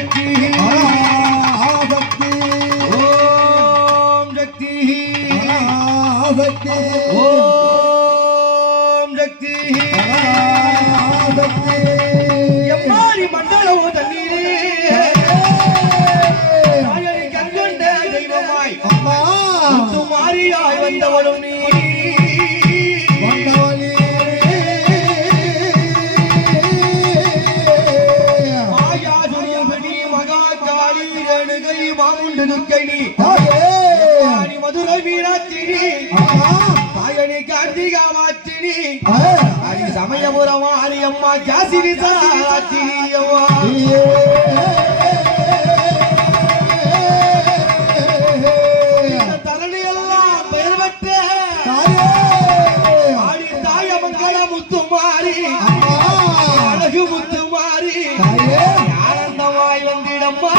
சக்தி ஓம் சக்தி ஓம் சக்தி எம்மாடி மண்டலம் தண்ணீரே தாயை கண்கொண்ட தெய்வமாய் முத்து மாறியாய் வந்தவளும் நீ மதுரை மீனாட்சினி தாயணி கார்த்திகா மாற்றினி சமயபுரம் ஆரியம்மா ஜாசி விசாராட்சினி அம்மா தரணி எல்லாம் பெயர் பெற்ற ஆடி தாய மங்கள முத்து மாறி அழகு முத்து மாறி ஆனந்தமாய் வந்திடம்மா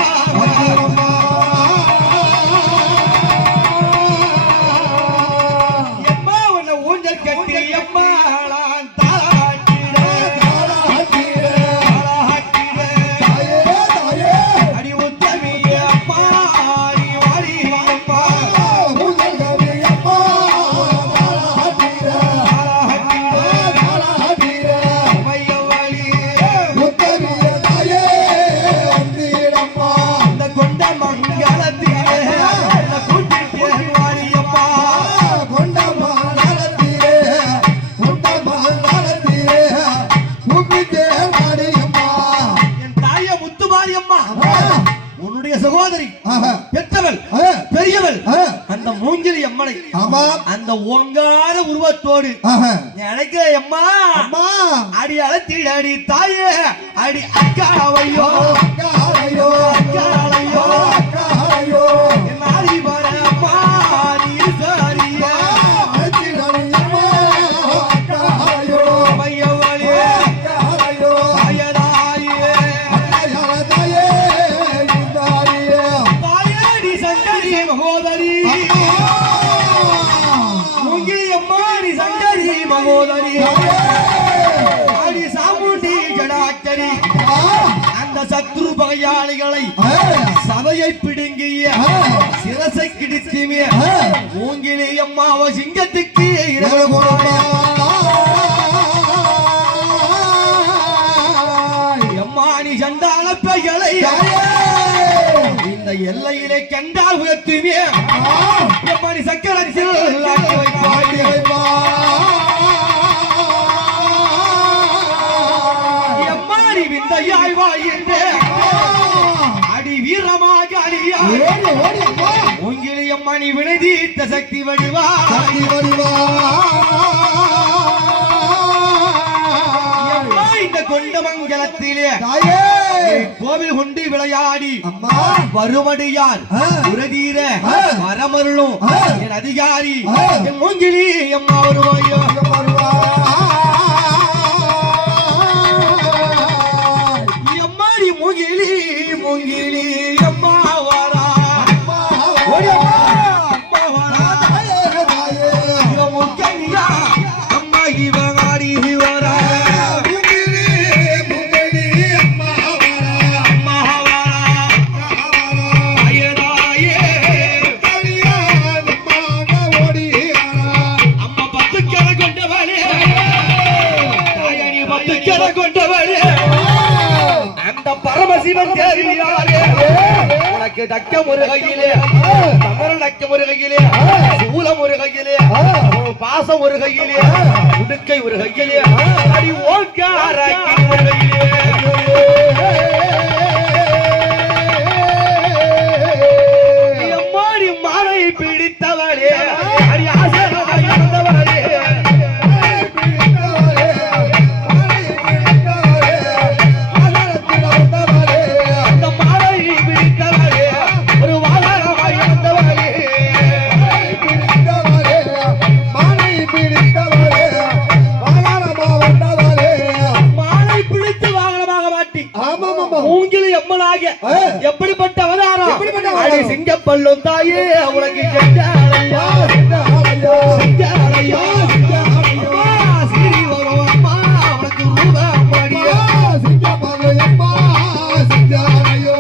சகோதரி பெற்றவள் பெரியவள் அந்த மூங்கிலி அம்மனை அந்த ஓங்கார உருவத்தோடு நினைக்கிற அம்மா அடி அழத்திடடி தாயே அடி அக்காவையோ அக்காவையோ அக்காவையோ அக்காவையோ நாடி வர அம்மா நீ சாரியா அழத்திடடி அம்மா அக்காவையோ மையவளே அக்காவையோ தாயதாயே தாயே மகோதரி மூங்கிலி அம்மாடி சங்கரி மகோதரி ஆடி சாமுண்டி ஜடாச்சரி அந்த சத்ரு பகையாளிகளை சதையை பிடுங்கிய சிரசை கிடிச்சுமே மூங்கிலி அம்மாவ சிங்கத்துக்கு எம்மாடி சண்டாள பெயலை இந்த எல்லையிலே கண்டால் உயர்த்துமே எம்மாடி சக்கரத்தில் எம்மாடி விந்தையாய் வாயின்ற அடி வீரமாக அடியா மூங்கிலி அம்மாணி விளைதீர்த்த சக்தி வடிவா இந்த கொண்டமங்கலத்திலே கோவில் கொண்டு விளையாடி வருமடியார் உரதீர மரமருளும் என் அதிகாரி என் மூங்கிலி அம்மா வருவாயோ அம்மாடி மூங்கிலி மூங்கிலி அம்மா வரா முக்கனியா அம்மா இவனாடி வரா பரமசிவன் தேவியாரே உனக்கு தக்க முருகையிலே தமிழ் தக்க முருகையிலே சூலம் ஒரு கையிலே பாசம் ஒரு கையிலே உடுக்கை ஒரு கையிலே அடி ஓங்காராக்கி ஒரு கையிலே எம்மாடி மாலை பிடித்தவளே அடி ஆசனமாய் வந்தவளே எப்படிப்பட்ட அவதாரம் சிங்கப்பல்லும் தாயே உனக்கு செஞ்சாலையா செஞ்சாலையா உனக்கு ரூபா சிங்கப்பல்லும் அம்மா செஞ்சாலையோ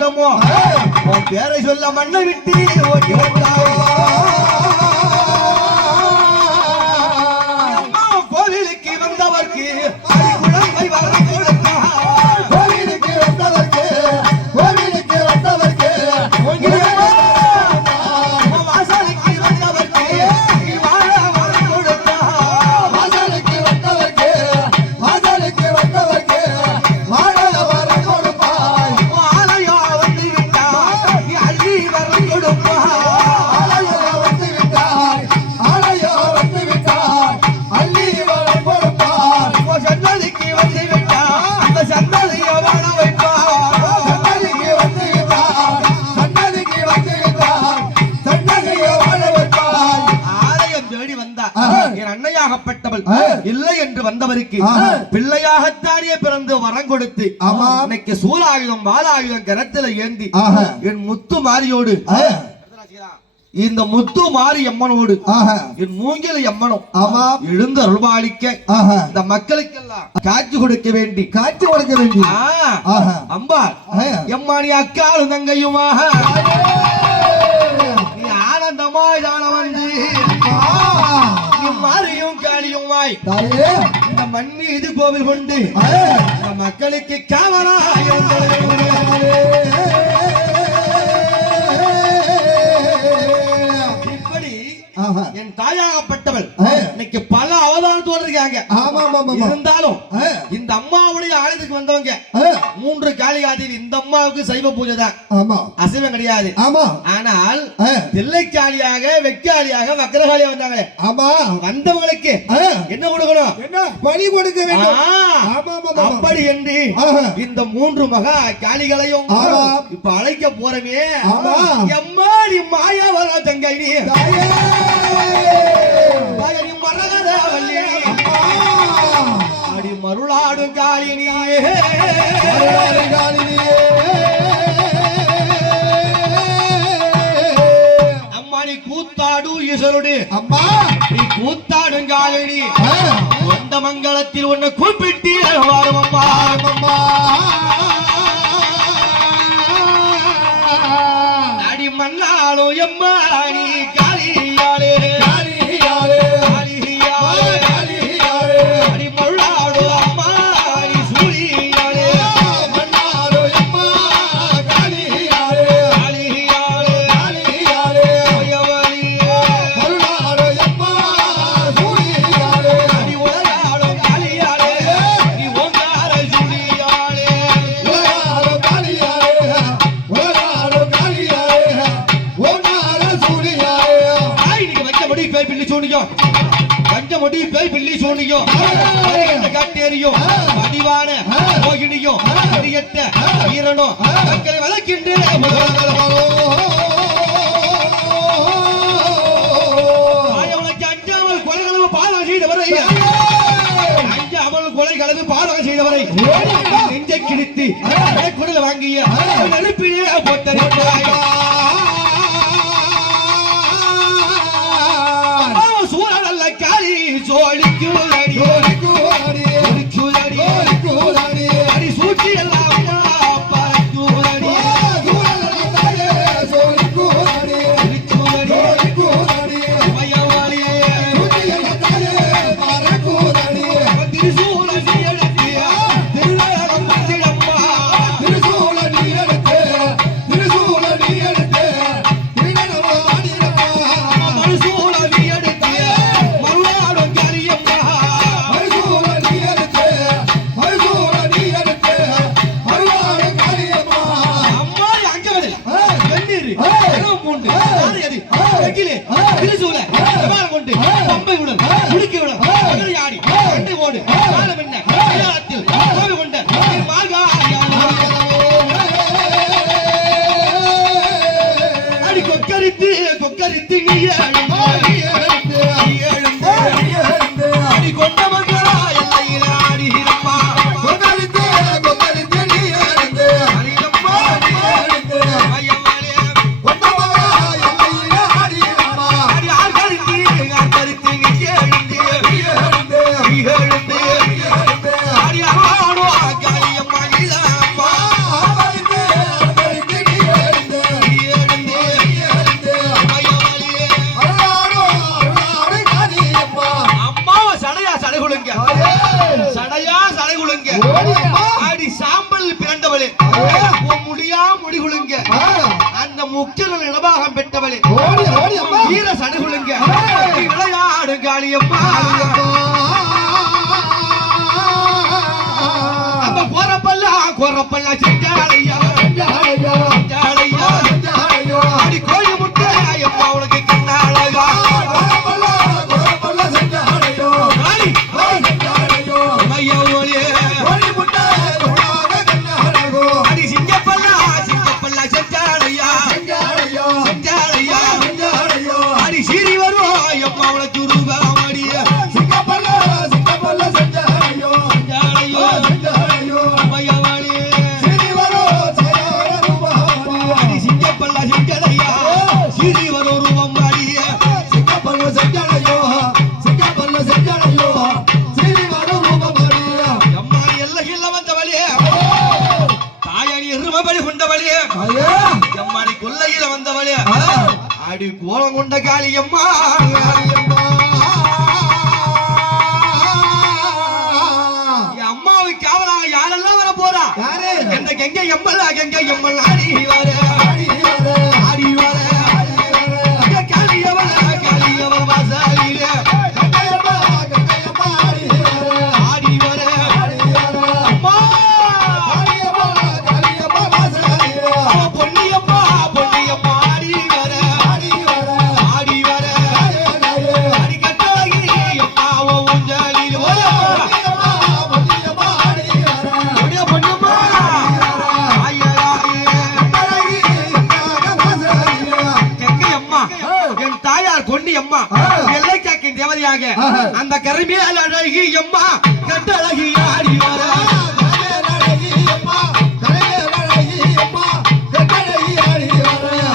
வீரமோ உன் பேரை சொல்ல மண்ணை விட்டு ஓட்டி வந்தாய் கோவிலுக்கு வந்தவர்க்கு குழந்தை வரம் கொடுத்தார் கோவிலுக்கு வந்தவர்க்கு வாசலுக்கு வந்தவர்க்கு வாழ வரம் கொடுத்தார் வாசலுக்கு வந்தவர்க்கு வாழ வரம் கொடுப்பாய் ஆலயா வந்து விட்டாய் நீ அள்ளி வரம் கொடுப்பாய் ஆலயா வந்து விட்டாய் அள்ளி வரம் கொடுப்பாய் சன்னதிக்கு வந்து விட்டாய் அந்த சன்னதியை வாழ வைப்பாய் சன்னதியை வாழ வைப்பாய் ஆலயம் தேடி வந்தார் என் அன்னையாகப்பட்டவள் இல்லை என்று வந்தவருக்கு பிள்ளையாகத்தானே பிறந்து வரம் கொடுத்து இன்னைக்கு சூலாயுதம் வாளாயுதம் கரத்துல ஏந்தி என் முத்து மாரியோடு இந்த முத்து மாரி அம்மனோடு என் மூங்கில அம்மனும் எழுந்து அருள்பாலிக்க இந்த மக்களுக்கெல்லாம் காட்சி கொடுக்க வேண்டி அம்பா எம்மானி அக்காலும் தங்கையுமாக நீ ஆனந்தமாய் தான வந்து மாரியும் காளியுமாய் இந்த மண் மீது கோவில் கொண்டு இந்த மக்களுக்கு காவலாய் என் தாயாகப்பட்டவள் இன்னைக்கு பல அவதாரத்தோடு இருக்காங்க இருந்தாலும் இந்த அம்மாவுடைய ஆலயத்துக்கு வந்தவங்க 3 காளிகாதேவி இந்த அம்மாவுக்கு சைவ பூஜை தான் அசைவம் கிடையாது ஆனால் தில்லைக்காளியாக வெக்காளியாக வக்கரகாளியாக வந்தாங்களே வந்தவங்களுக்கு என்ன கொடுக்கணும் பணி கொடுக்க வேண்டும் அப்படி என்று இந்த 3 மகா காளிகளையும் இப்ப அழைக்க போறமே எம்மாடி மாயாவரா தங்கை நீ மருளாடு காளினியே அம்மா நீ கூத்தாடு ஈஸ்வருடு அம்மா நீ கூத்தாடும் காளினி அந்த மங்களத்தில் உன்னை கூப்பிட்டு வாரும் அம்மா அடி மண்ணாலும் எம்மா நீ காளியாளே கொலைகளவு பாதகம் செய்தவரை நெஞ்சை கிழித்து குடலை வாங்கிய நெருப்பிலே போட்டறிந்தாய் சூழல் காளி சோழிக்கு அடி சூழ்ச்சி எல்லாம் கொக்கரித்து நீ குழுங்க அந்த முக்கிய இடபாகம் பெற்றவளே வீர சடுகுழுங்க விளையாடு காளியம்மா அந்த கோரப்பல்லா செஞ்சாலையா அடி கோழி முட்டை எம்மா உனக்கு கண்ணாளகா அடி சிங்கப்பல்லா செஞ்சாலையா அடி சீரி வரும் எம்மா உனக்கு ரூபாமடிய கொல்லையில வந்தவளே அடி கோலம் கொண்ட காளியம்மா அம்மாவுக்கு காவலாக யாரெல்லாம் வர போறா எந்த கெங்க எம்மல்லா ஆடி வர காளியவள் வாசலிலே அந்த கருமையால் அழகி அம்மா கட்டழகி ஆடி வர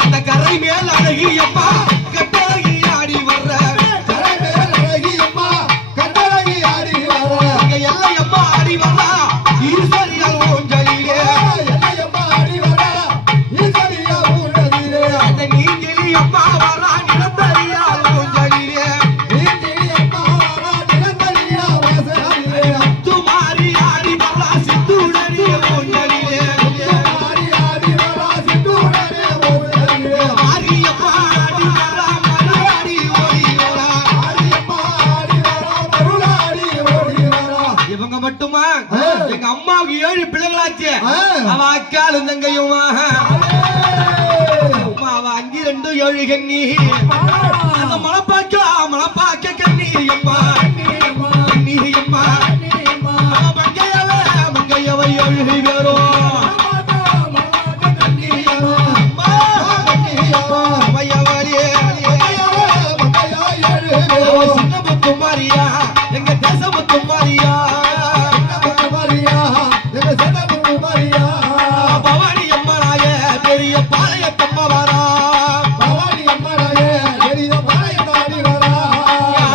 அந்த கரை மேல் அழகி அம்மா கட்டழகி ஆடி வர எல்லை அம்மா ஆடி வர ஈஸ்வரியால் ஊஞ்சலிலே அந்த நீங்கிலி அம்மா வர நிலத்தறியால் ஊஞ்சலிலே எங்க அம்மாவுக்கு 7 பிள்ளைகளாச்சு அவ அக்காலும் தங்கையும் அவ 5 2 7 கண்ணி அந்த மலப்பாக்க கண்ணி அம்மா மங்கையவ 7 பேரும் மாரியா எங்க தேசமுத்து மாரியா பவானி அம்மனாய பெரிய பாளையத்தம்மா வரா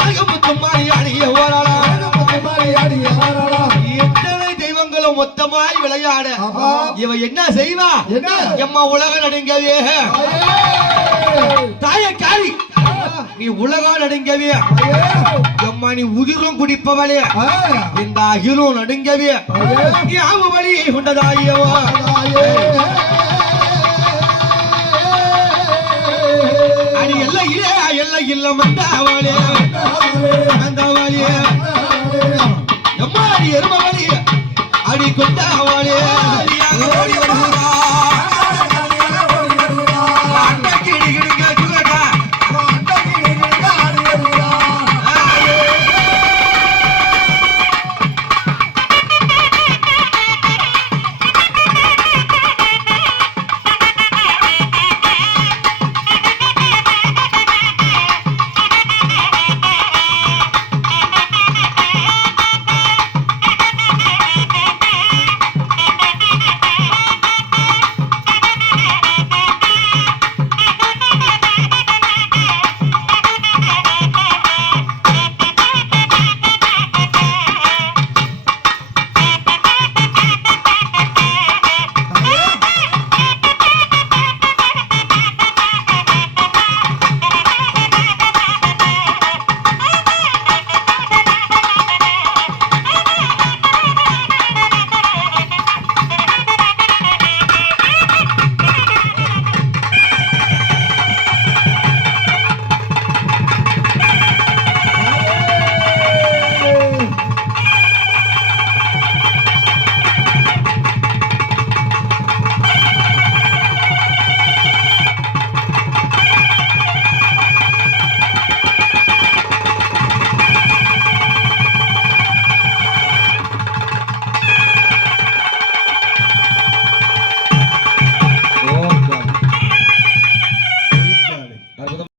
அழகமுத்து மாரியாடிய ஓரளா எத்தனை தெய்வங்களும் மொத்தமாய் விளையாட இவ என்ன செய்வா எம்மா உலக நடுங்கவே தாய காளி நீ உலகம் நடுங்கவே எம்மா நீ உயிரும் குடிப்பவளே இந்த அகிலும் நடுங்கவே நீ ஆமவழி கொண்டதாயவா அடி எல்லை இல்ல மந்தாவளே எம்மா அடி எருமவழி அடி கொண்டவளே ஓடி வருகிறா